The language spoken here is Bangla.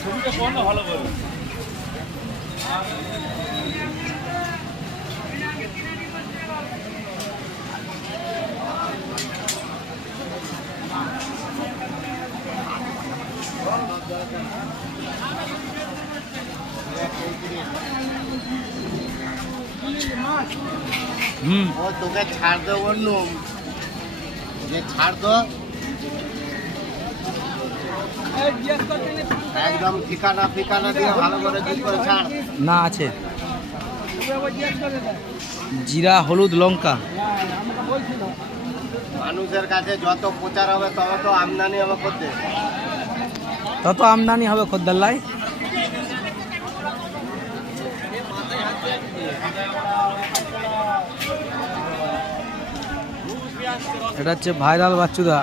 ছবিটা কোন না ভালো করে ও তোকে ছাড় দেবো বললুম যে ছাড় দো একদম ঠিকানা ফিকানা দিয়ে ভালো করে ঠিক করে ছাড় না আছে জিরা হলুদ লঙ্কা। মানুষের কাছে যত প্রচার হবে তত তো আমদানি হবে করতে তত আমদানি হবে খদ্দের লাই। এটা হচ্ছে ভাইরাল বাচ্চুদা।